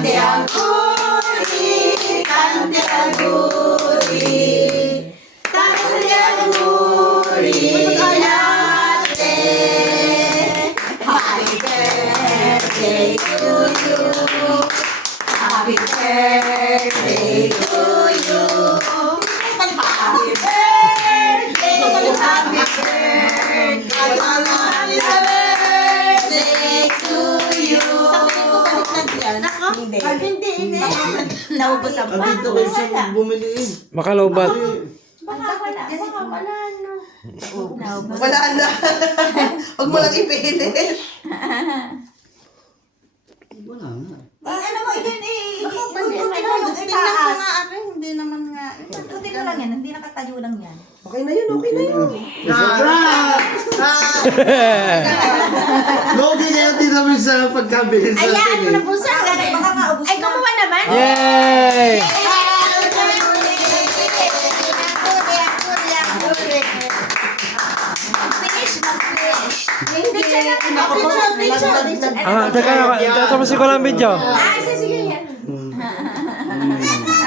Kante auguri, kante auguri, kante auguri ate. Happy birthday to you. Happy birthday to you. Happy birthday, happy birthday, happy birthday to you. Hindi. Hindi. Naubos ang Ang dito kayo sa bumili eh. Makalobat. Baka wala, no. Naubos. Wala na. Huwag mo lang ipilit. Wala nga. Ano mo, yun eh. Hindi naman nga. Tutin mo lang yan, hindi nakatayo lang yan. Okay na yun, okay na yun. Logi kayo din namin sa pagkabilis natin Ayan, eh. nabusan. Baka nga ubos Ay, na. kumuha naman. Yay! Picture na. Picture. Ah, teka, tatapusin ko lang ang video. Ay, sige.